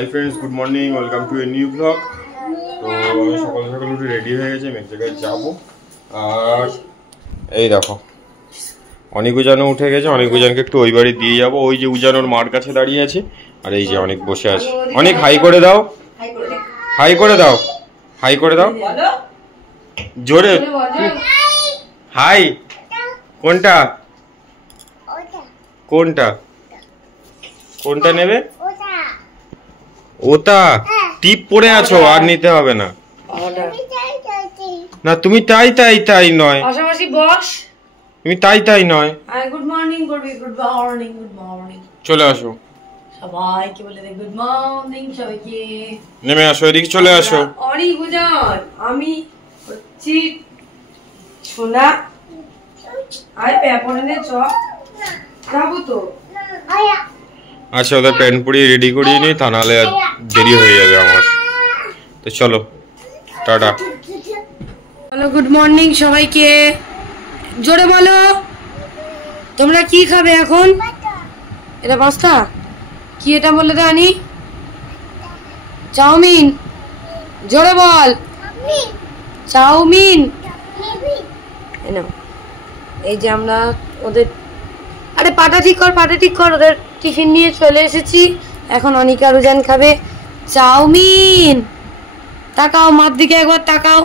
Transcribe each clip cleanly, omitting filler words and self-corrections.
High friends good morning welcome to a new blog. तो আমি সকাল সকাল উঠে রেডি হয়ে গেছি, আমি এক জায়গায় যাবো। আর এই দেখো অনেক উজানো উঠে গেছে, অনেক উজানকে একটু ওই বাড়ি দিয়ে যাবো। ওই যে উজানোর মার কাছে দাঁড়িয়ে আছে, আর এই যে অনেক বসে আছে। অনেক হাই করে দাও, হাই করে দাও, হাই করে দাও জোরে। হাই কোনটা কোনটা কোনটা নেবে? ওটা টিপ পড়ে আছো, আর নিতে হবে না। না তুমি তাই তাই তাই নয়, পাশাপাশি বস। তুমি তাই তাই নয়। গুড মর্নিং করবি। Good morning, good morning. চলে আসো সবাইকে বলে দে গুড মর্নিং সবাইকে। নেমে আসো, এদিকে চলে আসো। অনেক বুঝান, আমি হচ্ছি সোনা। আয় পেপরে নে চ যাবো তো। আচ্ছা ওদের প্যান্ট পরিয়ে রেডি করিয়ে নি, তা নাহলে আর দেরি হয়ে যাবে আমার। তো চলো টাটা। হ্যালো গুড মর্নিং সবাইকে, জোরে বলো। তোমরা কি খাবে এখন? এটা পাস্তা কি? এটা বলে দে আনি। চাউমিন, জোরে বল। চাউমিন। এই যে আমরা ওদের, আরে পাটা ঠিক কর, পাটা ঠিক কর। ওদের টিফিন নিয়ে চলে এসেছি। এখন অনিকা রুজান খাবে চাউমিন। তাকাও মার দিকে, একবার তাকাও।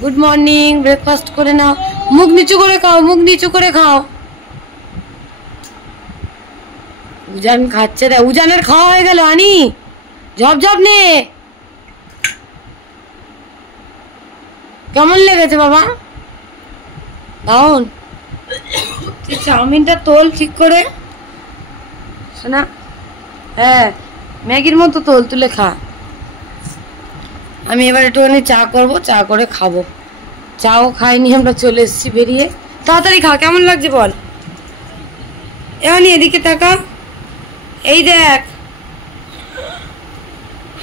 গুড মর্নিং, ব্রেকফাস্ট করে নাও। মুখ নিচু করে খাও, মুখ নিচু করে খাও। উজান খাচ্ছে, দেখ উজানের খাওয়া হয়ে গেল। আনি ঝপ ঝপ নে। কেমন লেগেছে বাবা? দাউন তুই চাউমিনটা তোল ঠিক করে শোনা। হ্যাঁ ম্যাগির মতো তোল, তুলে খা। আমি এবার একটুখানি চা করবো, চা করে খাবো। চাও খাইনি, আমরা চলে এসেছি বেরিয়ে। তাড়াতাড়ি খা। কেমন লাগছে বল? এখানে এদিকে তাকা, এই দেখ।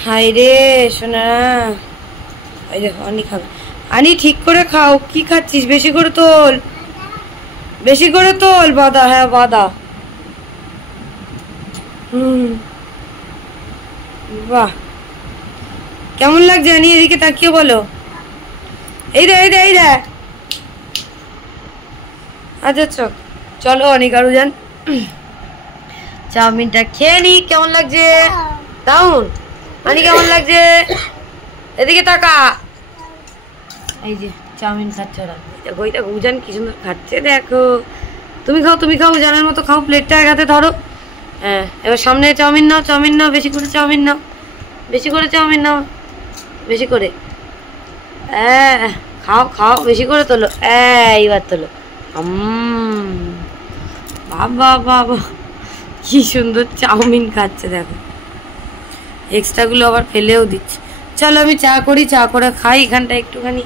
হাই রে সোনা, এই দেখ আনি খাবে। আনি ঠিক করে খাও। কি খাচ্ছিস? বেশি করে তোল, বেশি করে তোল। বাদা, হ্যাঁ বাদা। বাহ কেমন লাগছে আনি? এদিকে তাকিয়ে বলো। এই রে এই রে এই রে। আচ্ছা চলো অনিকা রুজান চাউমিনটা খেয়ে নি। কেমন লাগছে? দাউন আনি কেমন লাগছে? এদিকে তাকা। এই যে চাউমিন খাচ্ছে ওরা। ওইটা উজান কি সুন্দর খাচ্ছে দেখো। তুমি খাও, তুমি খাও, উজানের মতো খাও। প্লেটটা এক হাতে ধরো। হ্যাঁ এবার সামনে চাউমিন নাও, চাউমিন নাও, বেশি করে চাউমিন নাও, বেশি করে চাউমিন নাও, বেশি করে। হ্যাঁ খাও খাও, বেশি করে তোলো। এইবার তোলো। বাবা বাবা কি সুন্দর চাউমিন খাচ্ছে দেখো। এক্সট্রাগুলো আবার ফেলেও দিচ্ছে। চলো আমি চা করি, চা করে খাই। এখানটা একটুখানি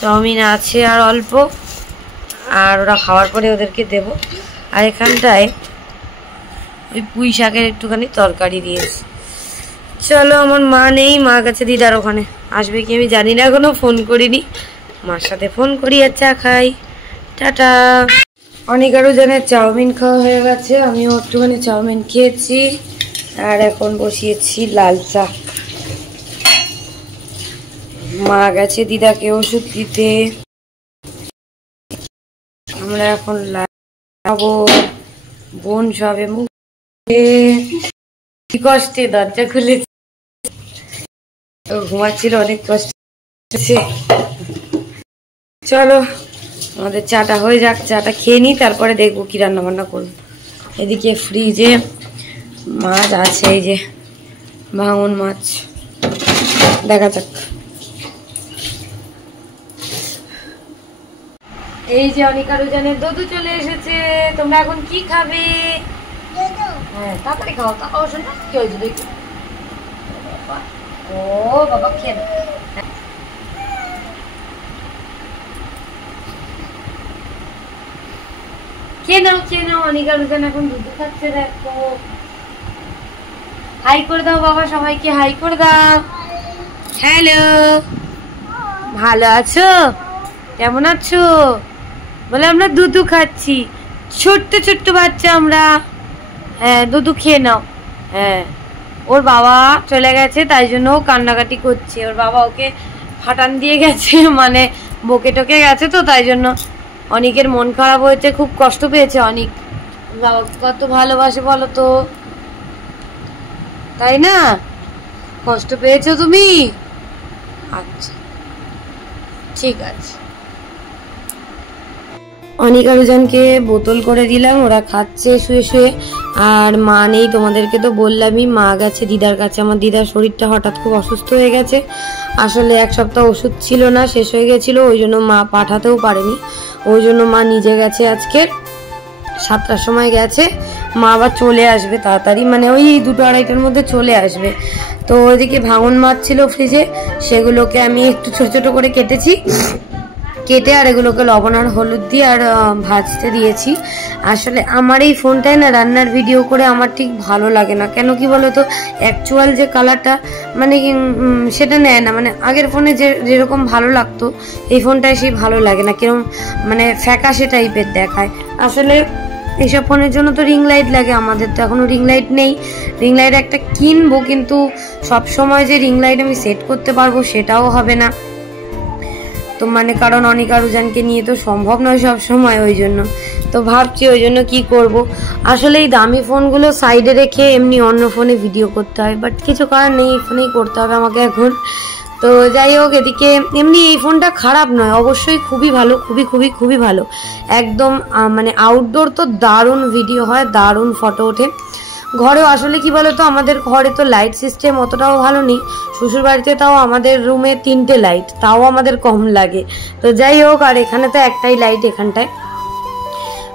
চাউমিন আছে আর অল্প, আর ওরা খাওয়ার পরে ওদেরকে দেব। আর এখানটায় ওই পুঁই শাকের একটুখানি তরকারি দিয়েছি। চলো আমার মা নেই, মা গেছে দিদার ওখানে। আসবে কি আমি জানি না, এখনো ফোন করিনি। মার সাথে ফোন করি আর চা খাই। টাটা। অনিকা রুজানের চাউমিন খাওয়া হয়ে গেছে, আমিও একটুখানি চাউমিন খেয়েছি। আর এখন বসিয়েছি লাল চা। মা গেছে দিদাকে ওষুধ দিতে। আমরা এখন লাগাবো। বোন সবে মুখ কি কষ্টে দরজা খুলে ঘুমাচ্ছিল, অনেক কষ্ট। চলো আমাদের চাটা হয়ে যাক, চাটা খেয়ে নিই, তারপরে দেখবো কি রান্না বান্না করবো। এদিকে ফ্রিজে মাছ আছে, এই যে ভাঙন মাছ, দেখা যাক। এই যে অনিকা রুজানের দদু চলে এসেছে। তোমরা এখন কি খাবে? হ্যাঁ তাড়াতাড়ি খাও, তাও শোনো কি হয়েছে দেখি। ও বাবা খেয়ে নাও, খেয়ে নাও, খেয়ে নাও। অনিকা রুজান এখন দুধ খাচ্ছে দেখো। হাই করে দাও বাবা, সবাইকে হাই করে দাও। হ্যালো, ভালো আছো? কেমন আছো? বলে আমরা দুধু খাচ্ছি, ছোট্ট ছোট্ট বাচ্চা আমরা। হ্যাঁ দুধু খেয়ে নাও। হ্যাঁ, ওর বাবা চলে গেছে তাই জন্য ও কান্নাকাটি করছে। ওর বাবা ওকে ফাটান দিয়ে গেছে, মানে বকে টকে গেছে, তো তাই জন্য অনেকের মন খারাপ হয়েছে, খুব কষ্ট পেয়েছে অনেক। বাবা কত ভালোবাসে বলো তো, তাই না? কষ্ট পেয়েছো তুমি? আচ্ছা ঠিক আছে। অনিক আর উজানকে বোতল করে দিলাম, ওরা খাচ্ছে শুয়ে শুয়ে। আর মা নেই, তোমাদেরকে তো বললামই, মা গেছে দিদার কাছে। আমার দিদার শরীরটা হঠাৎ খুব অসুস্থ হয়ে গেছে, আসলে 1 সপ্তাহ ওষুধ ছিল না, শেষ হয়ে গেছিলো, ওই জন্য মা পাঠাতেও পারেনি। ওই জন্য মা নিজে গেছে, আজকে 7টার সময় গেছে। মা আবার চলে আসবে তাড়াতাড়ি, মানে ওই 2-2:30টার মধ্যে চলে আসবে। তো ওইদিকে ভাঙন মাছ ছিল ফ্রিজে, সেগুলোকে আমি একটু ছোট ছোট করে কেটে আর এগুলোকে লবণ আর হলুদ দিয়ে আর ভাজতে দিয়েছি। আসলে আমার এই ফোনটায় না রান্নার ভিডিও করে আমার ঠিক ভালো লাগে না, কেন কি বলতো, অ্যাকচুয়াল যে কালারটা মানে সেটা নেয় না। মানে আগের ফোনে যেরকম ভালো লাগতো, এই ফোনটায় সেই ভালো লাগে না, কিরকম মানে ফ্যাকাশে টাইপের দেখায়। আসলে এইসব ফোনের জন্য তো রিং লাইট লাগে, আমাদের তো এখনো রিং লাইট নেই। রিং লাইট একটা কিনবো, কিন্তু সব সময় যে রিং লাইট আমি সেট করতে পারবো সেটাও হবে না। তো মানে কারণ অনিক আর উজানকে নিয়ে তো সম্ভব নয় সব সময়, ওই জন্য তো ভাবছি ওই জন্য কি করব। আসলে এই দামি ফোনগুলো সাইডে রেখে এমনি অন্য ফোনে ভিডিও করতে হয়, বাট কিছু করার নেই, এই ফোনেই করতে হবে আমাকে এখন। তো যাই হোক, এদিকে এমনি এই ফোনটা খারাপ নয়, অবশ্যই খুবই ভালো, খুবই খুবই খুবই ভালো একদম। মানে আউটডোর তো দারুণ ভিডিও হয়, দারুণ ফটো ওঠে। ঘরেও আসলে কি বলতো, আমাদের ঘরে তো লাইট সিস্টেম অতটাও ভালো নেই। শ্বশুর বাড়িতে তাও আমাদের রুমে 3টে লাইট, তাও আমাদের কম লাগে। তো যাই হোক, আর এখানে তো একটাই লাইট এখানটায়,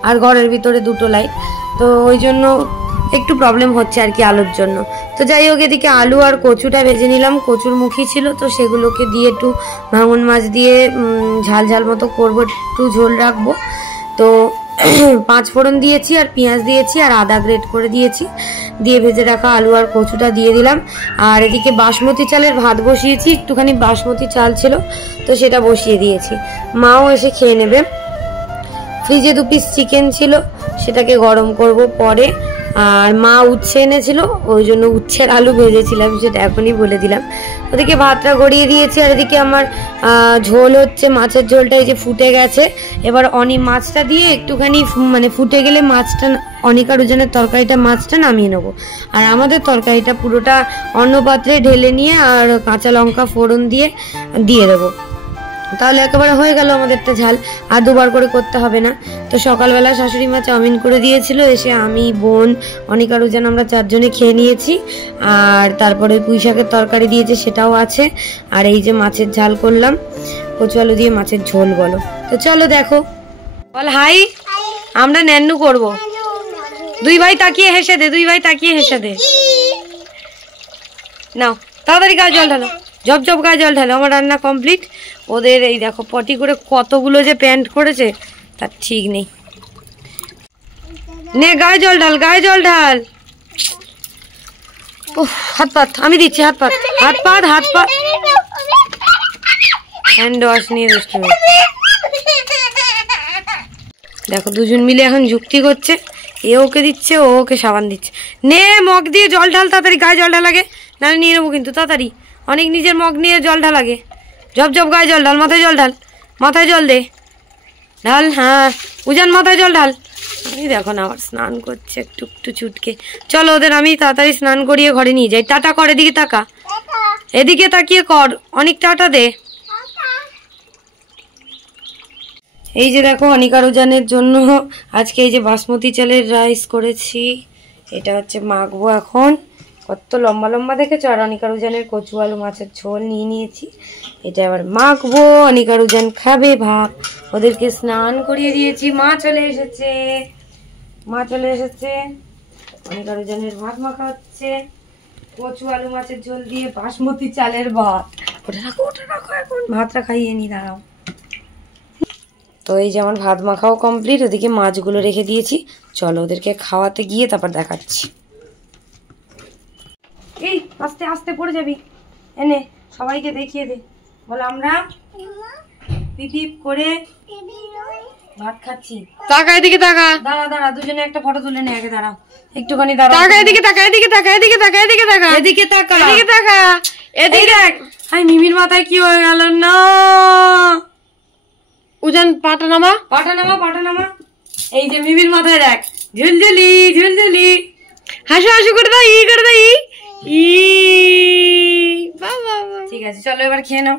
আর ঘরের ভিতরে 2টো লাইট, তো ওই জন্য একটু প্রবলেম হচ্ছে আর কি আলোর জন্য। তো যাই হোক, এদিকে আলু আর কচুটা ভেজে নিলাম, কচুর মুখি ছিল, তো সেগুলোকে দিয়ে একটু ভাঙন মাছ দিয়ে ঝাল ঝাল মতো করবো, একটু ঝোল রাখবো। তো 5 ফোড়ন দিয়েছি আর পেঁয়াজ দিয়েছি আর আদা গ্রেট করে দিয়েছি, দিয়ে ভেজে রাখা আলু আর কচুটা দিয়ে দিলাম। আর এদিকে বাসমতি চালের ভাত বসিয়েছি, একটুখানি বাসমতি চাল ছিল তো সেটা বসিয়ে দিয়েছি, মাও এসে খেয়ে নেবে। ফ্রিজে 2 পিস চিকেন ছিল, সেটাকে গরম করব পরে। আর মা উচ্ছে এনেছিল, ওই জন্য উচ্ছের আলু ভেজেছিলাম, সেটা এখনই বলে দিলাম। ওদিকে ভাতটা গড়িয়ে দিয়েছি, আর এদিকে আমার ঝোল হচ্ছে, মাছের ঝোলটা এই যে ফুটে গেছে। এবার মাছটা দিয়ে একটুখানি মানে ফুটে গেলে মাছটা, অনিক আর উজানের তরকারিটা, মাছটা নামিয়ে নেবো। আর আমাদের তরকারিটা পুরোটা অন্য পাত্রে ঢেলে নিয়ে আর কাঁচা লঙ্কা ফোড়ন দিয়ে দেবো, তাহলে একেবারে হয়ে গেল আমাদেরটা ঝাল, আর 2বার করে করতে হবে না। তো সকালবেলা শাশুড়ি মা চাউমিন করে দিয়েছিল, এসে আমি, বোন, অনিক আর উজান আমরা 4 জনে খেয়ে নিয়েছি। আর তারপরে পুঁই শাকের তরকারি দিয়েছে, সেটাও আছে। আর এই যে মাছের ঝাল করলাম, কচু আলু দিয়ে মাছের ঝোল বলো। তো চলো দেখো, বল হাই। আমরা ন্যান্নু করব, 2 ভাই তাকিয়ে হেসে দে, 2 ভাই তাকিয়ে হেসে দে। নাও তাড়াতাড়ি গায়ে জল ঢালো, ঝপঝপ গায়ে জল ঢালো। আমার রান্না কমপ্লিট। ওদের এই দেখো পটি করে কতগুলো যে প্যান্ট করেছে তার ঠিক নেই। নে গায়ে জল ঢাল, গায়ে জল ঢাল। হাত পাত আমি দিচ্ছি, হাত পাত, হাত পাত, হাত পাত। হ্যান্ড ওয়াশ নিয়ে দুষ্টুমি। দেখো 2জন মিলে এখন যুক্তি করছে, এ ওকে দিচ্ছে, ও ওকে সাবান দিচ্ছে। নে মগ দিয়ে জল ঢাল তাড়াতাড়ি, গায়ে জল ঢাল লাগে, নাহলে নিয়ে নেবো কিন্তু তাড়াতাড়ি। অনেক নিজের মগ নিয়ে জল ঢাল লাগে, ঝপ ঝপ গায়ে জল ঢাল, মাথায় জল ঢাল, মাথায় জল দে, ঢাল। হ্যাঁ উজান মাথায় জল ঢাল। এই দেখো না আবার স্নান করছে একটু একটু চুটকে। চলো ওদের আমি তাড়াতাড়ি স্নান করিয়ে ঘরে নিয়ে যাই। টাটা কর, এদিকে তাকা, এদিকে তাকিয়ে কর, অনেক টাটা দে। এই যে দেখো অনিক আর উজানের জন্য আজকে এই যে বাসমতি চালের রাইস করেছি, এটা হচ্ছে মাখবো এখন। কত লম্বা লম্বা দেখেছো। আর অনিক আর উজানের কচু আলু মাছের ঝোল নিয়ে নিয়েছি, এটা আবার মাখবো। অনিক আর উজান খাবে ভাত, ওদেরকে স্নান করিয়ে দিয়েছি। মা চলে এসেছে, মা চলে এসেছে। অনিক আর উজানের ভাত মাখা হচ্ছে, কচু আলু মাছের ঝোল দিয়ে বাসমতি চালের ভাত। ওটা রাখো, ওটা রাখো, এখন ভাতটা খাইয়ে নি, দাঁড়াও। তো এই যে আমার ভাত মাখাও কমপ্লিট, ওদিকে মাছগুলো রেখে দিয়েছি। চলো ওদেরকে খাওয়াতে গিয়ে তারপর দেখাচ্ছি। এই আস্তে আস্তে পড়ে যাবি, এনে সবাইকে দেখিয়ে দে, বল আমরা পিপ পিপ করে ভাত খাচ্ছি। তাকা এদিকে তাকা। দাঁড়া দাঁড়া, দুজনে একটা ফটো তুলে নে আগে, দাঁড়াও একটুখানি দাঁড়াও। তাকা এদিকে তাকা, এদিকে তাকা, এদিকে তাকা, এদিকে তাকা, এদিকে তাকা, এদিকে তাকা, এদিকে দেখ। হাই মিমির মাথায় কি হয়ে গেল? না উজান পাটা নামা, পাটা নামা, পাটা নামা। এই যে মিমির মাথায় দেখ ঝুলঝুলি ঝুলঝুলি। হাসু হাসু করে দাও, ই করে দাও, ই বাবা। ঠিক আছে চলো এবার খেয়ে নাও।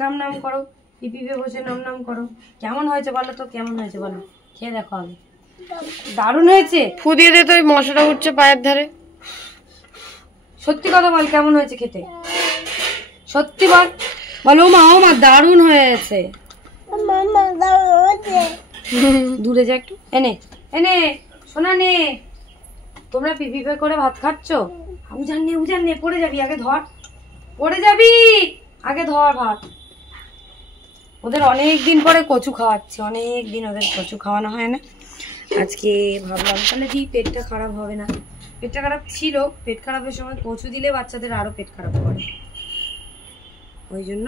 নাম নাম করো, পিপিপে বসে নাম নাম করো। কেমন হয়েছে বলো তো, কেমন হয়েছে বলো, খেয়ে দেখো আগে। দারুণ হয়েছে। ফু দিয়ে দে তো, ওই মশাটা উঠছে পায়ের ধারে। সত্যি কথা বল, কেমন হয়েছে খেতে? সত্যি বল, বলো মা, ও মা দারুণ হয়েছে। দূরে যা একটু, এনে এনে শোনা নে। তোমরা পিপিপে করে ভাত খাচ্ছ? উজান নে, উজান নে, পড়ে যাবি, আগে ধর, পড়ে যাবি, আগে ধর ভাত। ওদের অনেক দিন পরে কচু খাওয়াচ্ছে, অনেক দিন ওদের কচু খাওয়ানো হয় না। আজকে ভাবলাম তাহলে কি পেটটা খারাপ হবে না। পেটটা খারাপ ছিল, পেট খারাপের সময় কচু দিলে বাচ্চাদের আরো পেট খারাপ করে, ওই জন্য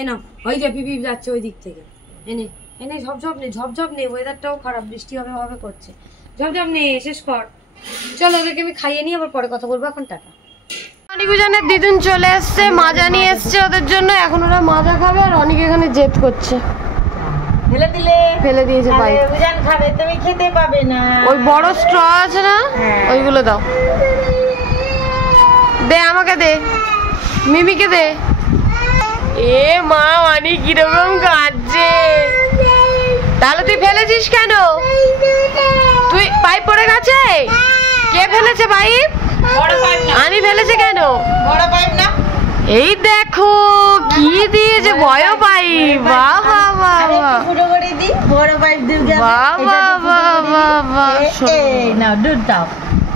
এ না। ওই যে পিপি যাচ্ছে ওই দিক থেকে, এনে এনে ঝপঝপ নে, ঝপঝপ নে, ওয়েদারটাও খারাপ, বৃষ্টি হবে হবে করছে, ঝপঝপ নে, শেষ কর। চলো ওদেরকে আমি খাইয়ে নিই, আবার পরে কথা বলবো, এখন টাটা। অনিকুজানের দিদুন চলে এসছে, মাজা নিয়ে এসছে ওদের জন্য। এখন ওরা মাজা খাবে, আর অনেক এখানে জেদ করছে। ফেলে দিলে, ফেলে দিয়েছে ভাই। উজান খাবে, তুমি খেতে পাবে না। ওই বড় স্ট্র আছে না, ওইগুলো দাও। দে আমাকে দে, মিমিকে দে। এ মা, অনেক কিরকম কাঁদছে। তাহলে তুই ফেলেছিস কেন? তুই পাইপ পড়ে গেছে? কে ফেলেছে পাইপ? বড় পাইপ না, আমি ফেলেছে কেন? বড় পাইপ না। এই দেখো কি দিয়েছে, বড় পাইপ। বাহ বাহ বাহ আরে বাহ, একটু ফুটো করে দি, বড় পাইপ দিয়ে বাহ বাহ বাহ বাহ বাহ। এই নাও দুধ দাও,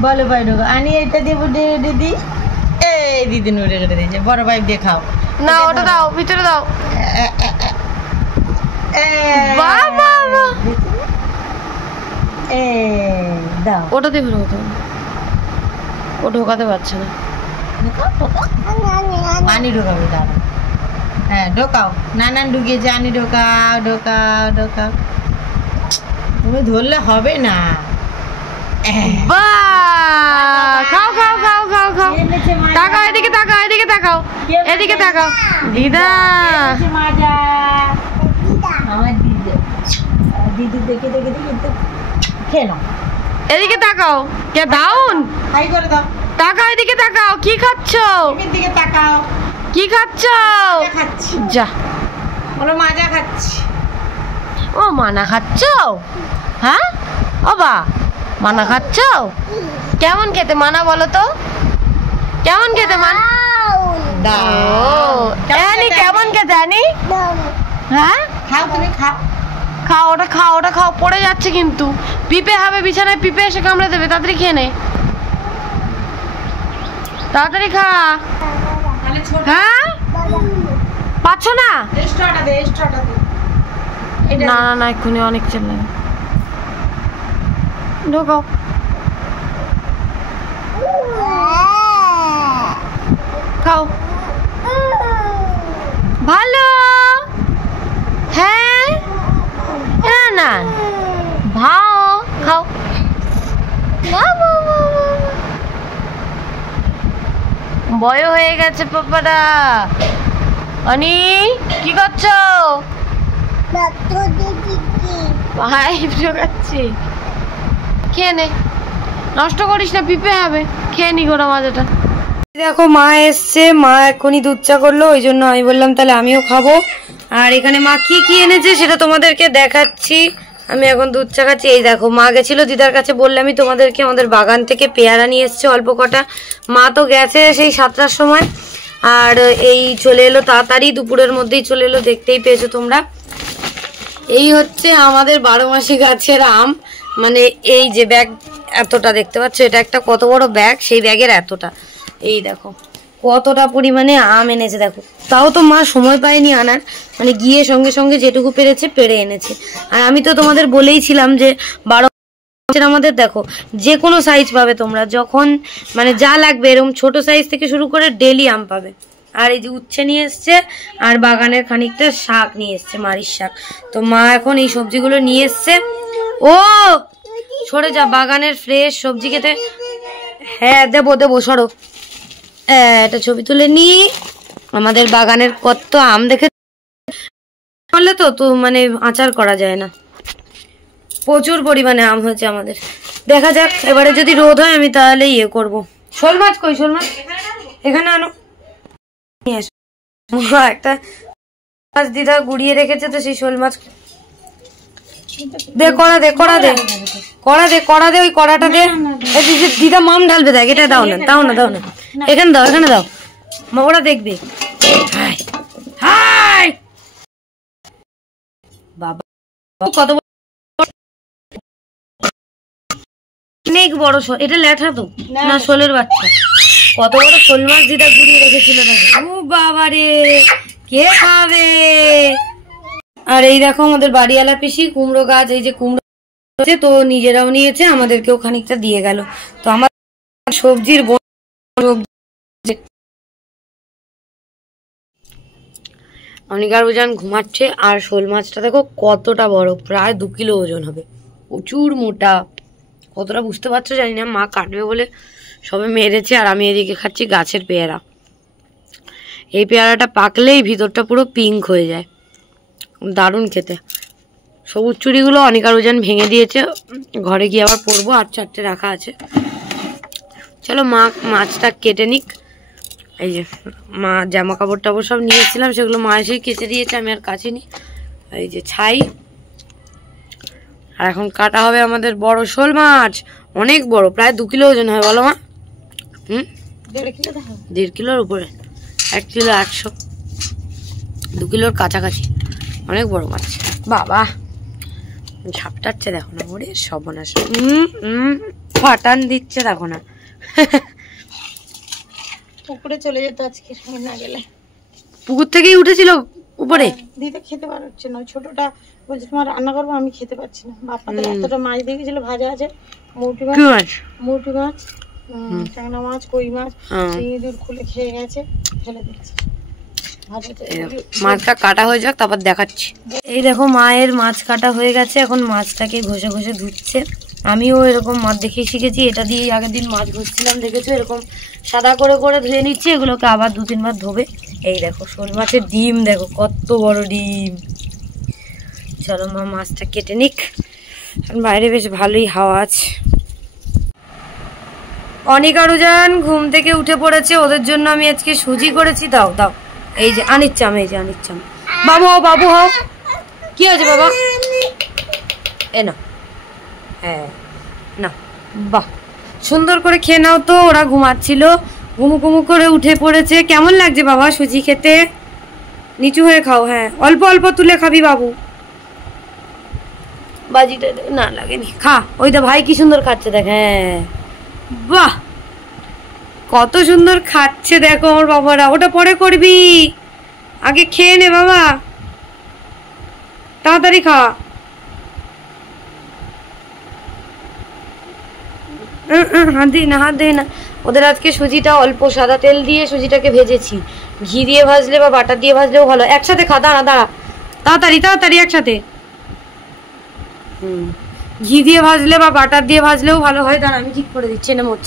বলো পাইপ ঢোকো। আনি এটা দিয়ে ফুটে ফুটে দি। এই দিদি নুড়ে কেটে দিয়েছে, বড় পাইপ দিয়ে খাও। না ওটা দাও, ভিতরে দাও। এই, বাহ বাহ বাহ। এই দাও, ওটা দিয়ে ফেলো, ও ঢোকাতে পারছে না। আনি ঢোকাবে, দাও। হ্যাঁ ঢোকাও, নানান ঢুকিয়েছে, আনি ঢোকাও ঢোকাও ঢোকাও। তুমি ধরলে হবে না। বাহ, খাও খাও খাও খাও খাও। তাকাও এদিকে, তাকাও এদিকে, তাকাও এদিকে, তাকাও। দিদা মাজা আমার দিদি, দিদি দেখে দেখে দেখে তো খেয়ে নাও। এদিকে তাকাও। কে দাউন? হাই করে দাও, তাকাও এদিকে, তাকাও। কি খাচ্ছো? টিভির দিকে তাকাও। কি খাচ্ছো? মাজা খাচ্ছি, যা, বলো মাজা খাচ্ছি। ও মানা খাচ্ছো? হ্যাঁ ও বা, মানা খাচ্ছো? কেমন খেতে মানা বলো তো, কেমন খেতে মান? ও অ্যানি, কেমন খেতে অ্যানি? হ্যাঁ খাও, তুমি খাও। খাও, ওটা খাও, ওটা খাও। পড়ে যাচ্ছে কিন্তু, পিঁপে হবে বিছানায়, পিঁপে এসে কামড়ে দেবে। তাড়াতাড়ি খেয়ে নে, তাড়াতাড়ি খা। হ্যাঁ পাচ্ছ না? এক্সট্রাটা দে, এক্সট্রাটা দে। না না না, এক্ষুনি অনেক চেল্লাবে। ঢোকাও। খাও, ভালো। হ্যাঁ না না, ভাও খাও। বয় হয়ে গেছে পাপারা। অনি কি করছো? পাইপ ঢোকাচ্ছি। খেয়ে নে, নষ্ট করিস না, পিঁপে হবে। খেয়ে নি গোড়া মাজাটা। দেখো মা এসছে, মা এক্ষুনি দুধ চা করলো, ওই জন্য আমি বললাম তাহলে আমিও খাবো। আর এখানে মা কি কি এনেছে সেটা তোমাদেরকে দেখাচ্ছি। আমি এখন দুধ চা খাচ্ছি। এই দেখো মা গেছিল দিদার কাছে, বললামই তোমাদেরকে, আমাদের বাগান থেকে পেয়ারা নিয়ে এসছে অল্প কটা। মা তো গেছে সেই 7টার সময়, আর এই চলে এলো তাড়াতাড়ি, দুপুরের মধ্যেই চলে এলো, দেখতেই পেয়েছো তোমরা। এই হচ্ছে আমাদের 12 মাসি গাছের আম, মানে এই যে ব্যাগ এতটা দেখতে পাচ্ছ, এটা একটা কত বড় ব্যাগ, সেই ব্যাগের এতটা। এই দেখো কতটা পরিমাণে আম এনেছে দেখো। তাও তো মা সময় পায়নি আনার, মানে গিয়ে সঙ্গে সঙ্গে যেটুকু পেরেছে পেরে এনেছে। আর আমি তো তোমাদের বলেইছিলাম যে 12 আমাদের দেখো যে কোনো সাইজ পাবে তোমরা, যখন মানে যা লাগবে, এরকম ছোট সাইজ থেকে শুরু করে ডেলি আম পাবে। আর এই যে উচ্ছে নিয়ে এসছে, আর বাগানের খানিকটা শাক নিয়ে এসছে, মারির শাক। তো মা এখন এই সবজিগুলো নিয়ে এসছে। ও সরে যা, বাগানের ফ্রেশ সবজি খেতে। হ্যাঁ দেবো দেবো, সরো। একটা ছবি তুলে নি। আমাদের বাগানের কত আম দেখে বললে তো মানে আচার করা যায় না, প্রচুর পরিমাণে আম হয়েছে আমাদের। দেখা যাক এবারে যদি রোদ হয় আমি তাহলে ইয়ে করবো। শোল মাছ কই? শোল মাছ এখানে আনো। একটা মাছ দিদা গুড়িয়ে রেখেছে, তো সেই শোল মাছ দে, কড়া দে, কড়া দে, কড়া দে, কড়া দে, ওই কড়াটা দে। দিদা মাম ঢালবে, দেখ এটা দাও না, দাও না, দাও না, এখানে দাও, এখানে দাও, ওরা দেখবে। বাবা কত অনেক বড় শোল, এটা ল্যাঠা তো না শোলের বাচ্চা। কত বড় শোল মাছ দিদা গুড়িয়ে রেখেছিল, ও বাবা রে, কে খাবে? আর এই দেখো আমাদের বাড়িওয়ালা পিসি কুমড়ো গাছ, এই যে কুমড়ো তো নিজেরাও নিয়েছে, আমাদেরকেও খানিকটা দিয়ে গেল। তো আমার সবজির অনিকার ওজন ঘুমাচ্ছে। আর শোল মাছটা দেখো কতটা বড়, প্রায় 2 কিলো ওজন হবে, প্রচুর মোটা। কতটা বুঝতে পারছো জানি না, মা কাটবে বলে সবে মেরেছে। আর আমি এদিকে খাচ্ছি গাছের পেয়ারা। এই পেয়ারাটা পাকলেই ভিতরটা পুরো পিঙ্ক হয়ে যায়, দারুণ খেতে। সবুজ চুড়িগুলো অনিকার ওজন ভেঙে দিয়েছে, ঘরে গিয়ে আবার পরবো, আর 4টে রাখা আছে। চলো মা মাছটা কেটে নিক। এই যে মা জামা কাপড় টাপড় সব নিয়ে এসেছিলাম, সেগুলো মা এসেই কেটে দিয়েছে, আমি আর কাচিনি। এই যে ছাই। আর এখন কাটা হবে আমাদের বড় শোল মাছ, অনেক বড়, প্রায় 2 কিলো ওজন হয়, বলো মা? 1.5 কিলোর উপরে, 1 কিলো 800, 2 কিলোর কাছাকাছি, অনেক বড় মাছ। বাবা ঝাপটাচ্ছে দেখো না, ওরে সর্বনাশ, ফাটান দিচ্ছে দেখো না। পুকুরে চলে যেত আজকে না গেলে। পুকুর থেকেই উঠেছিল উপরে? দিতে খেতে পারছে না, ছোটটা বলছে তোমার রান্না করবো, আমি খেতে পারছি না। বাপাদের এতটা মাছ দিয়ে গেছিল, ভাজা আছে, মৌটি মাছ, মৌটি মাছ, ট্যাংরা মাছ, কই মাছ, চিংড়ি দুধ খুলে খেয়ে গেছে, ফেলে দিচ্ছে। মাছটা কাটা হয়ে যাক তারপর দেখাচ্ছি। এই দেখো মায়ের মাছ কাটা হয়ে গেছে, এখন মাছটাকে ঘষে ঘষে ধুচ্ছে। আমিও এরকম মাছ দেখেই শিখেছি, এটা দিয়ে আগের দিন মাছ ঘষছিলাম, দেখেছো এরকম সাদা করে করে ধুয়ে নিচ্ছি, এগুলোকে আবার 2-3 বার ধোবে। এই দেখো শোল মাছের ডিম, দেখো কত বড় ডিম। চলো মা মাছটা কেটে নিক, বাইরে বেশ ভালোই হাওয়া আছে। অনিক আর উজান ঘুম থেকে উঠে পড়েছে, ওদের জন্য আমি আজকে সুজি করেছি। দাও দাও, এই যে আনিচ্ছাম, এই যে আনিচ্ছাম। বাবু হও, বাবু হও। কি হয়েছে বাবা? এ না, হ্যাঁ না, বাহ সুন্দর করে খেয়ে নাও তো। ওরা ঘুমাচ্ছিল, ঘুমু ঘুমু করে উঠে পড়েছে। কেমন লাগছে বাবা সুজি খেতে? নিচু হয়ে খাও, হ্যাঁ অল্প অল্প তুলে খাবি বাবু। বাজিটা না লাগেনি, খা। ওই তো ভাই কি সুন্দর খাচ্ছে দেখ, হ্যাঁ বাহ কত সুন্দর খাচ্ছে দেখো আমার বাবারা। ওটা পরে করবি, আগে খেয়ে নে বাবা, তাড়াতাড়ি খা। হাত দিই না, হাত দিই না। ওদের আজকে সুজিটা অল্প সাদা তেল দিয়ে সুজিটাকে ভেজেছি, ঘি দিয়ে ভাজলে বা বাটার দিয়ে ভাজলেও ভালো। একসাথে খা, দাঁড়া দাঁড়া, তাড়াতাড়ি তাড়াতাড়ি একসাথে। ঘি দিয়ে ভাজলে বা বাটার দিয়ে ভাজলেও ভালো হয়। দাঁড়া আমি ঠিক করে দিচ্ছি, না মোচ।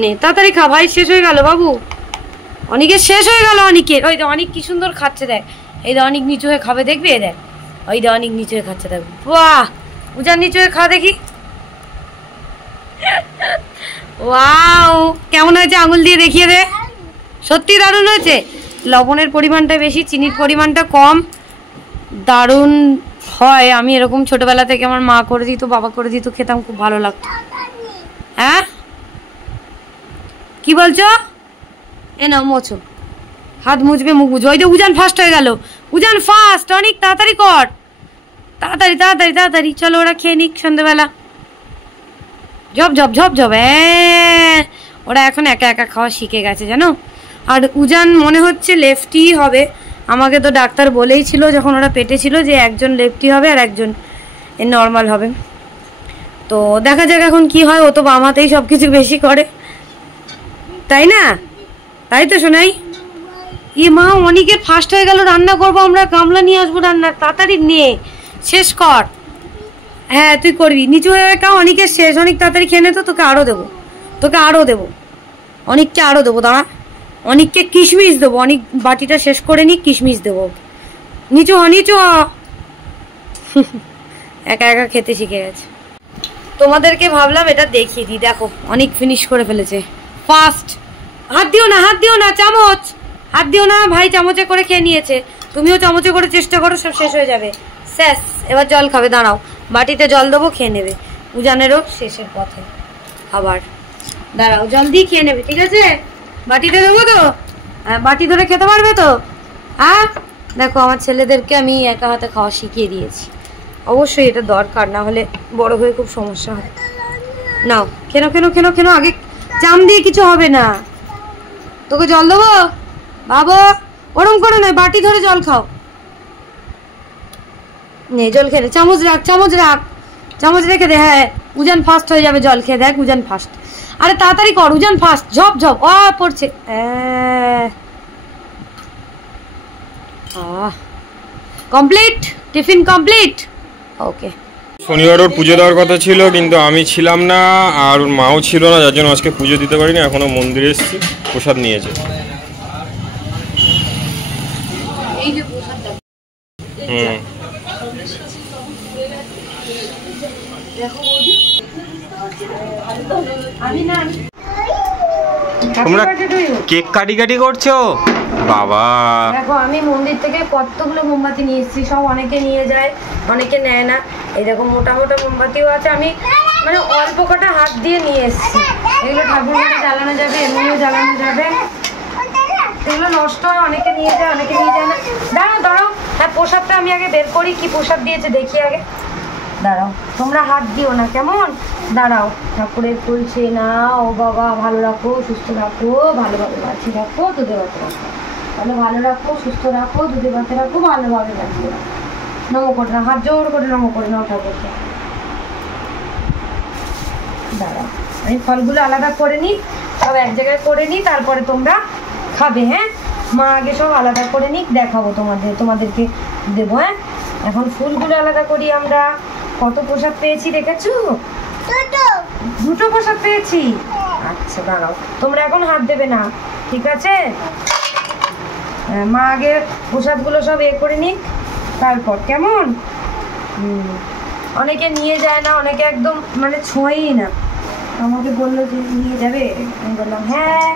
নে তাড়াতাড়ি খা ভাই, শেষ হয়ে গেল বাবু। অনেকের শেষ হয়ে গেল, অনেকের। ওই দা অনেক কি সুন্দর খাচ্ছে দেখ, এই দা অনেক নিচু হয়ে খাবে দেখবি, এ দেখ ওই দা অনেক নিচু হয়ে খাচ্ছে দেখ। বাহ উজান নিচু হয়ে খা দেখি। ওয়াও কেমন হয়েছে, আঙুল দিয়ে দেখিয়ে দে। সত্যি দারুণ হয়েছে। লবণের পরিমাণটা বেশি, চিনির পরিমাণটা কম, দারুণ হয়। আমি এরকম ছোটবেলা থেকে আমার মা করে দিত, বাবা করে দিত, খেতাম, খুব ভালো লাগতো। হ্যাঁ কি বলছো? এ নাও মোছো, হাত মুছবে, মুখ মুছবে। ওই যে উজান ফার্স্ট হয়ে গেল, উজান ফার্স্ট। অনেক তাড়াতাড়ি কর, তাড়াতাড়ি তাড়াতাড়ি তাড়াতাড়ি। চলো ওরা খেয়ে নিক সন্ধ্যেবেলা। ঝপ ঝপ ঝপ ঝপ। ওরা এখন একা একা খাওয়া শিখে গেছে জানো। আর উজান মনে হচ্ছে লেফটি হবে। আমাকে তো ডাক্তার বলেই ছিল যখন ওরা পেটে ছিল যে একজন লেফটি হবে আর একজন নর্মাল হবে। তো দেখা যাক এখন কি হয়। ও তো বাম হাতেই সব কিছু বেশি করে, তাই না? তাই তো শোনাই। ই মা, অনেকের ফার্স্ট হয়ে গেল, রান্না করবো আমরা, গামলা নিয়ে আসবো রান্না, তাড়াতাড়ি নিয়ে শেষ কর। হ্যাঁ তুই করবি, নিচু হয়ে খাও, অনেকের শেষ, অনেক তাড়াতাড়ি খেয়ে নে তো, তোকে আরো দেবো, অনেককে আরো দেবো, দাঁড়া, অনেককে কিশমিশ দেবো, অনেক বাটিটা শেষ করে নি, কিশমিশ দেবো। নিচু হ একা একা খেতে শিখে গেছে। তোমাদেরকে ভাবলাম এটা দেখিয়ে দিই, দেখো অনেক ফিনিশ করে ফেলেছে ফাস্ট। হাত দিও না, চামচ হাত দিও না, ভাই চামচে করে খেয়ে নিয়েছে, তুমিও চামচে করে চেষ্টা করো, সব শেষ হয়ে যাবে। শেষ, এবার জল খাবে, দাঁড়াও বাটিতে জল দেবো, খেয়ে নেবে। উজানেরও শেষের পথে খাবার, দাঁড়াও জল দিয়ে খেয়ে নেবে, ঠিক আছে? বাটিতে দেবো তো, বাটি ধরে খেতে পারবে তো? হ্যাঁ দেখো আমার ছেলেদেরকে আমি একা হাতে খাওয়া শিখিয়ে দিয়েছি, অবশ্যই এটা দরকার, না হলে বড় হয়ে খুব সমস্যা হয়। নাও কেন আগে চাম দিয়ে কিছু হবে না। তোকে জল দেবো বাবা, ওরম করে নয়, বাটি ধরে জল খাও। নে জল খেলে, চামচ রেখে দে। হ্যাঁ উজান ফাস্ট হয়ে যাবে, জল খেয়ে দেখ উজান ফাস্ট। আরে তাড়াতাড়ি কর, উজান ফাস্ট, ঝপ পড়ছে। কমপ্লিট, টিফিন কমপ্লিট, ওকে। শনিবার ওর পুজো দেওয়ার কথা ছিল, কিন্তু আমি ছিলাম না আর ওর মাও ছিল না, যার জন্য আজকে পুজো দিতে পারিনি। এখনো মন্দিরে এসেছি, প্রসাদ নিয়েছে। তোমরা কেক কাটি করছো বাবা? দেখো আমি মন্দির থেকে কতগুলো মোমবাতি নিয়ে এসেছি, সব অনেকে নিয়ে যায়, অনেকে নেয় না। এই দেখো মোটা মোমবাতিও আছে, আমি মানে অল্প কটা হাত দিয়ে নিয়ে এসেছি। এগুলো ঠাকুর ঘরে জ্বালানো যাবে, এমনিও জ্বালানো যাবে। এগুলো নষ্ট হয়, অনেকে নিয়ে যায়, অনেকে নিয়ে যায় না। দাঁড়াও, হ্যাঁ প্রসাদটা আমি আগে বের করি, কি প্রসাদ দিয়েছে দেখি আগে। দাঁড়াও, তোমরা হাত দিও না কেমন, দাঁড়াও। ঠাকুরের ফুলছে না, ও বাবা ভালো রাখো, সুস্থ রাখো, ভালোভাবে বাঁচিয়ে রাখো, দুধে বাঁচে রাখো, ভালো রাখো, সুস্থ রাখো, দুধে বাঁচে রাখো, ভালোভাবে বাঁচিয়ে রাখো। নমো করে না, হাত জোর করে নমো করে নাও ঠাকুরকে। দাঁড়াও আমি ফলগুলো আলাদা করে নিই, সব এক জায়গায় করে নিই, তারপরে তোমরা খাবে। হ্যাঁ মা আগে সব আলাদা করে নিক, দেখাবো তোমাদেরকে দেবো। হ্যাঁ এখন ফুলগুলো আলাদা করি আমরা। কত প্রসাদ পেয়েছি দেখেছো? দুটো প্রসাদ পেয়েছি। আচ্ছা দাঁড়াও, তোমরা এখন হাত দেবে না, ঠিক আছে? মা আগে প্রসাদগুলো সব করে নিক, তারপর কেমন? অনেকে নিয়ে যায় না, অনেকে একদম মানে ছোঁয়ই না। আমাকে বললো যে নিয়ে যাবে, আমি বললাম হ্যাঁ।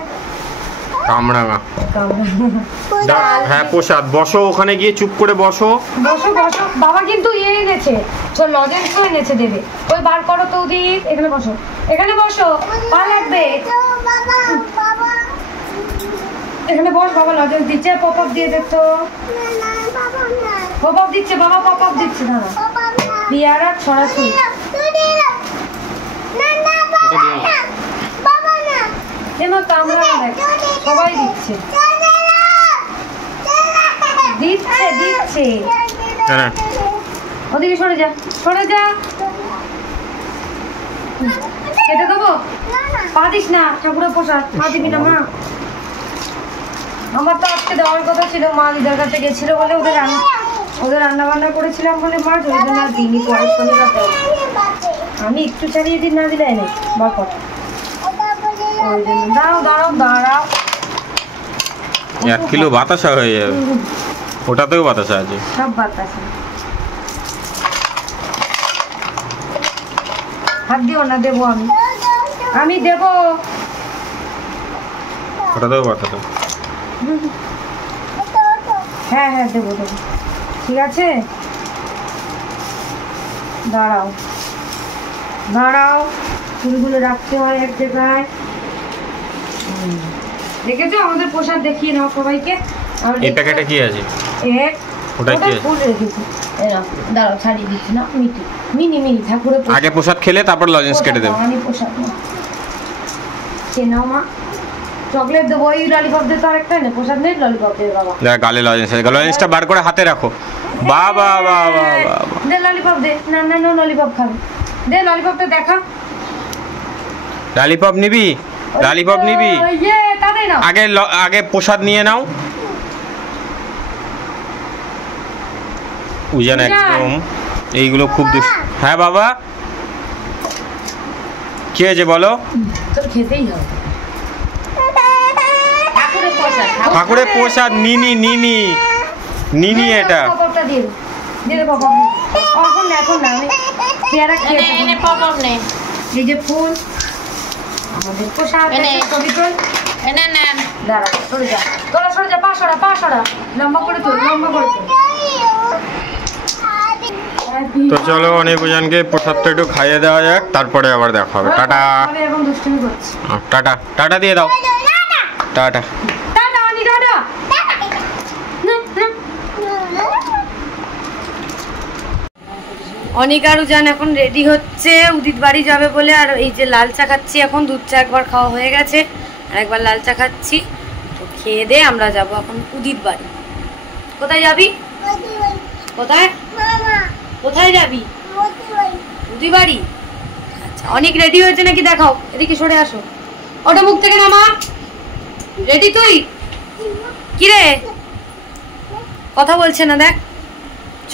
হ্যাঁ প্রসাদ, বসো ওখানে গিয়ে চুপ করে বসো। বাবা কিন্তু এনেছে, লজেন্সও এনেছে, দেবে। ওই বার করো তো ওদিক, এখানে বসো, পা লাগবে। এখানে বস, বাবা লজেন্স দিচ্ছে, পপ আপ দিয়ে দে তো। পপ আপ দিচ্ছে বাবা, পপ আপ দিচ্ছে। দাঁড়া পিয়ারা ছড়াছড়ি, এমা কামড়া দেখ, সবাই দিচ্ছে। ওদিকে সরে যা, কেটে দেবো। পা দিস না, ঠাকুরের প্রসাদ পা দিবি না মা। আমার তো আজকে দেওয়ার কথা ছিল, মা দিদার কাছে গেছিল বলে ওদের রান্না বান্না করেছিলাম বলে মা ওই জন্য আর দিনই পরে শনিবার দেওয়া। আমি একটু চালিয়ে দিন না দিলে না বা কথা। ওই জন্য দাঁড়াও 1 কিলো বাতাসা হয়ে যাবে, ওটাতেও বাতাসা আছে, সব বাতাসা। হাত দিও না, দেবো আমি দেবো, ওটাতেও বাতাসা। হ্যাঁ দেবো, ঠিক আছে? দাঁড়াও ফুলগুলো রাখতে হয় এক জায়গায়। দেখেছো আমাদের প্রসাদ দেখিয়ে নাও সবাইকে। এই প্যাকেটে কি আছে? ওটা কি আছে? ফুল রেখেছি, দাঁড়াও ছাড়িয়ে দিচ্ছি না। মিনি ঠাকুরের আগে প্রসাদ খেলে তারপর লজেন্স কেটে দেবো। প্রসাদ নাও মা, চকলেট দেবো। ওই ললিপপ দিয়ে তো আরেকটা নেই, প্রসাদ নেই, ললিপপ দিয়ে বাবা। গালে লজেন্সটা বার করে হাতে রাখো। বাবা দে ললিপপ দে। না ললিপপ খাবে, দে ললিপপটা দেখা। ললিপপ নিবি? ইয়ে তাদের আগে প্রসাদ নিয়ে নাও। উজান একদম এইগুলো খুব হ্যাঁ বাবা কি হয়েছে বলো? তোর খেতেই হবে ঠাকুরের প্রসাদ। নিনি নিনি নিনি এটা এই যে ফুল আমাদের প্রসাদ ছবি তোল দাঁড়া সরে যা তোরা সরে যা পা সরা লম্বা করে তোল তো চলো অনেক উজানকে প্রসাদটা একটু খাইয়ে দেওয়া যাক, তারপরে আবার দেখা হবে। টাটা টাটা টাটা দিয়ে দাও। টাটা অনিক আর উজান এখন রেডি হচ্ছে উদিত বাড়ি যাবে বলে। আর এই যে লাল চা খাচ্ছি, এখন দুধ চা একবার খাওয়া হয়ে গেছে, আর একবার লাল চা খাচ্ছি। তো খেয়ে দিয়ে আমরা যাব এখন উদিত বাড়ি। কোথায় যাবি? কোথায় যাবি? উদিত বাড়ি। আচ্ছা অনেক রেডি হয়েছে নাকি দেখাও, এদিকে সরে আসো। ওটা মুখ থেকে নামা। রেডি তুই? কিরে কথা বলছে না, দেখ।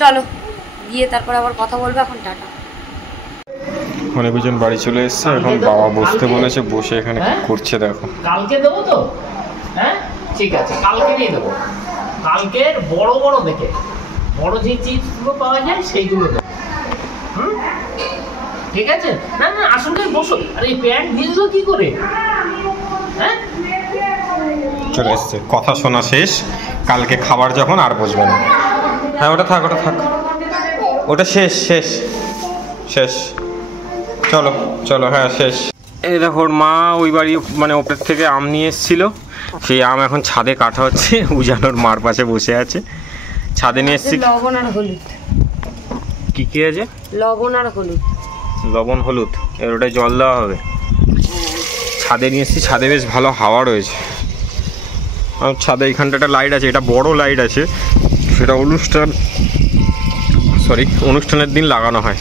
চলো গিয়ে তারপর আবার কথা বলবো। এখন টাটা। অনেকজন বাড়ি চলে এসেছে, এখন বাবা বসতে বলেছে, বসে এখানে কি করছে দেখো। কালকে দেবো তো? হ্যাঁ ঠিক আছে, কালকে নিয়ে দেবো। কালকের বড় বড় দেখে বড় যে চিপসগুলো পাওয়া যায় সেইগুলো দেবো। ঠিক আছে? না না আসলে বসো। আরে এই প্যান্ট ভিজলো কি করে? হ্যাঁ চলে এসছে, কথা শোনা শেষ। কালকে খাবার যখন আর বসবে না। হ্যাঁ ওটা থাক ওটা শেষ শেষ শেষ। চলো চলো হ্যাঁ শেষ। এই দেখো মা ওই বাড়ি মানে ওপর থেকে আম নিয়ে এসেছিল, সেই আম এখন ছাদে কাটা হচ্ছে। উজানোর মার পাশে বসে আছে। ছাদে নিয়ে এসেছি লবণ আর হলুদ। কি আছে? লবণ হলুদ এর ওটাই জল দেওয়া হবে। ছাদে নিয়ে এসেছি, ছাদে বেশ ভালো হাওয়া রয়েছে। ছাদে এইখানটা একটা লাইট আছে, এটা বড় লাইট আছে, সেটা অনুষ্ঠানের দিন লাগানো হয়।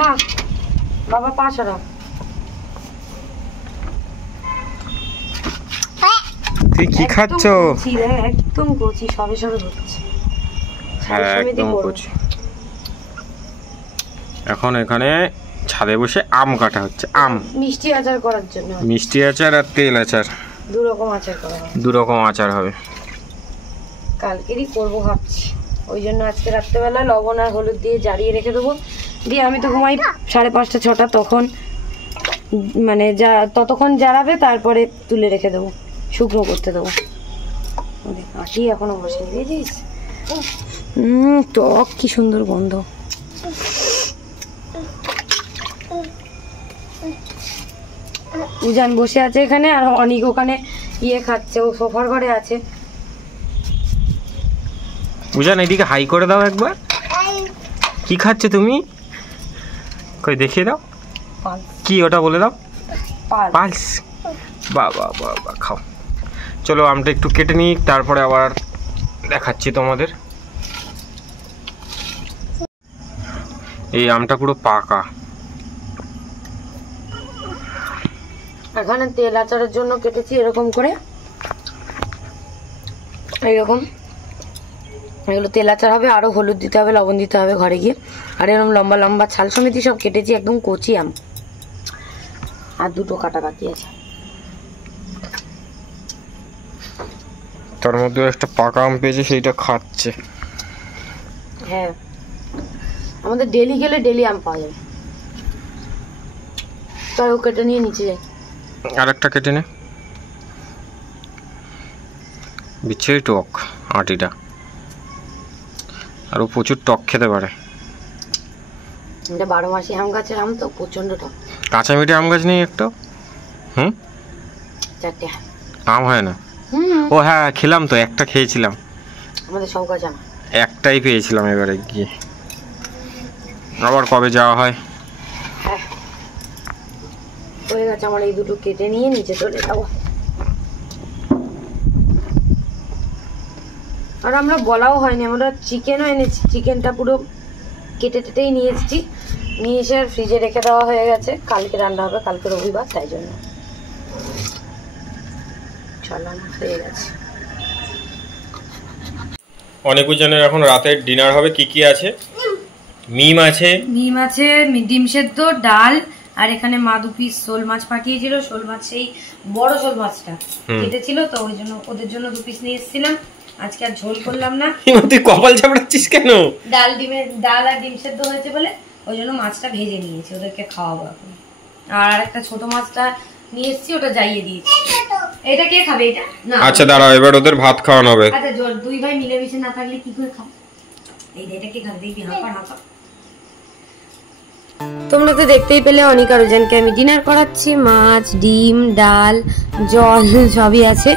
মা বাবা পাশারাও। তুই কি খাচ্ছ? একদম কচি, সবে হচ্ছে। হ্যাঁ একদম কচি। এখন এখানে ছাদে বসে আম কাটা হচ্ছে। আম মিষ্টি আচার করার জন্য। মিষ্টি আচার আর তেল আচার, দু রকম আচার করা হবে। দু রকম আচার হবে। কালকেরই করবো ভাবছি, ওই জন্য আজকে রাত্রেবেলা লবণ আর হলুদ দিয়ে জারিয়ে রেখে দেবো। দিয়ে আমি তো ঘুমাই 5:30 6টা, তখন মানে ততক্ষণ জারাবে, তারপরে তুলে রেখে দেবো, শুকনো করতে দেবো। আটি এখনো বসে দিয়েছিস? টক কি সুন্দর গন্ধ। উজান বসে আছে এখানে, আর অনেক ওখানে খাচ্ছে, ও সোফার ঘরে আছে। উজান এদিকে হাই করে দাও একবার। কি খাচ্ছে তুমি? কই দেখিয়ে দাও, কি ওটা বলে দাও। পালস। বাবা বাবা খাও। চলো আমটা একটু কেটে নিই, তারপরে আবার দেখাচ্ছি তোমাদের। এই আমটা পুরো পাকা। এখানে তেল আচারের জন্য কেটেছি এরকম করে, এইরকম। এগুলো তেল আচার হবে, আরো হলুদ দিতে হবে, লবণ দিতে হবে ঘরে গিয়ে। আর এরকম লম্বা লম্বা ছাল সমেতি সব কেটেছি, একদম কচি আম। আর দুটো কাটা বাকি আছে। তার মধ্যে একটা পাকা আম পেয়েছে, সেইটা খাচ্ছে। হ্যাঁ আমাদের ডেলি গেলে ডেলি আম পাওয়া যাবে। তাই ও কেটে নিয়ে নিচে যাই। আর একটা কেটে নে। বিচ্ছিরি টক আটিটা, আর ও প্রচুর টক খেতে পারে। এটা 12 মাসি আম গাছের আম, তো প্রচন্ড টক। কাঁচা মিঠে আম গাছ নেই একটা? 4টে আম হয় না? ও হ্যাঁ খেলাম তো, একটা খেয়েছিলাম। আমাদের সব গাছ আম, একটাই পেয়েছিলাম এবারে গিয়ে। আবার কবে যাওয়া হয়। হ্যাঁ হয়ে গেছে আমার। এই দুটো কেটে নিয়ে নিচে চলে যাবো। আর আমরা বলাও হয়নি, আমরা চিকেনও এনেছি। চিকেনটা পুরো কেটে টেটেই নিয়ে এসেছি, নিয়ে এসে ফ্রিজে রেখে দেওয়া হয়ে গেছে, কালকে রান্না হবে, কালকে রবিবার, তাই জন্য। চলো হয়ে গেছে। অনেকজনের এখন রাতের ডিনার হবে, কি কি আছে? মিম আছে, ডিম সেদ্ধ, ডাল, আর এখানে মা 2 পিস শোল মাছ পাঠিয়েছিল। শোল মাছ সেই বড় শোল মাছটা কেটেছিল, তো ওই জন্য ওদের জন্য 2 পিস নিয়ে এসেছিলাম। আজকে আর ঝোল করলাম না। তুই কপাল চাপড়াচ্ছিস কেন? ডাল আর ডিম সেদ্ধ হয়েছে বলে ওই জন্য মাছটা ভেজে নিয়েছি, ওদেরকে খাওয়াবো এখন। আর একটা ছোট মাছটা নিয়ে এসেছি, ওটা যাইয়ে দিয়েছি। এটা কে খাবে? এটা না। আচ্ছা দাঁড়াও, এবার ওদের ভাত খাওয়ানো হবে। আচ্ছা 2 ভাই মিলেমিশে না থাকলে কি করে খাবো? এটা কে খাবে? দেখবি হাঁকা। তোমরা তো দেখতেই পেলে অনেক আরোজনকে আমি ডিনার করাচ্ছি। মাছ, ডিম, ডাল, জল সবই আছে।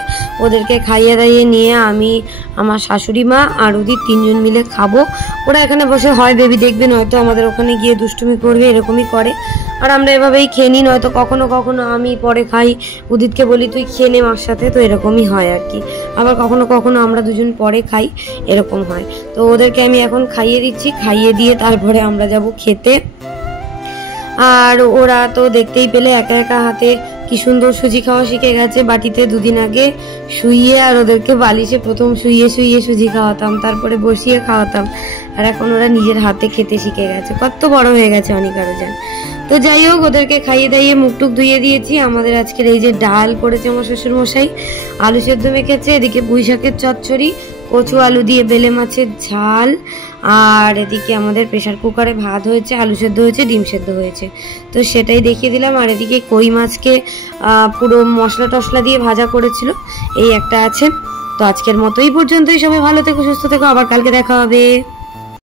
ওদেরকে খাইয়ে দাইয়ে নিয়ে আমি, আমার শাশুড়ি মা আর উদিত 3 জন মিলে খাবো। ওরা এখানে বসে হয় বেবি দেখবে, নয়তো আমাদের ওখানে গিয়ে দুষ্টুমি করবে, এরকমই করে। আর আমরা এভাবেই খেয়ে নিই, নয়তো কখনো কখনো আমি পরে খাই, উদিতকে বলি তুই খেয়ে নে মার সাথে, তো এরকমই হয় আর কি। আবার কখনো কখনো আমরা দুজন পরে খাই, এরকম হয়। তো ওদেরকে আমি এখন খাইয়ে দিচ্ছি, খাইয়ে দিয়ে তারপরে আমরা যাব খেতে। আর ওরা তো দেখতেই পেলে একা একা হাতে কি সুন্দর সুজি খাওয়া শিখে গেছে। বাটিতে 2 দিন আগে শুইয়ে আর ওদেরকে বালিশে প্রথম শুইয়ে সুজি খাওয়াতাম, তারপরে বসিয়ে খাওয়াতাম, আর এখন ওরা নিজের হাতে খেতে শিখে গেছে। কত বড় হয়ে গেছে অনেক আরো যান। তো যাই হোক, ওদেরকে খাইয়ে দাইয়ে মুখটুক ধুয়ে দিয়েছি। আমাদের আজকের এই যে ডাল করেছে আমার শ্বশুর মশাই, আলু সেদ্ধ মেখেছে, এদিকে পুঁই শাকের চচ্চড়ি, কচু আলু দিয়ে বেলে মাছের ঝাল, আর এদিকে আমাদের প্রেসার কুকারে ভাত হয়েছে, আলু সেদ্ধ হয়েছে, ডিম সেদ্ধ হয়েছে, তো সেটাই দেখিয়ে দিলাম। আর এদিকে কই মাছকে পুরো মশলা টশলা দিয়ে ভাজা করেছিল, এই একটা আছে। তো আজকের মতো এই পর্যন্তই। সবাই ভালো থেকো, সুস্থ থেকো, আবার কালকে দেখা হবে।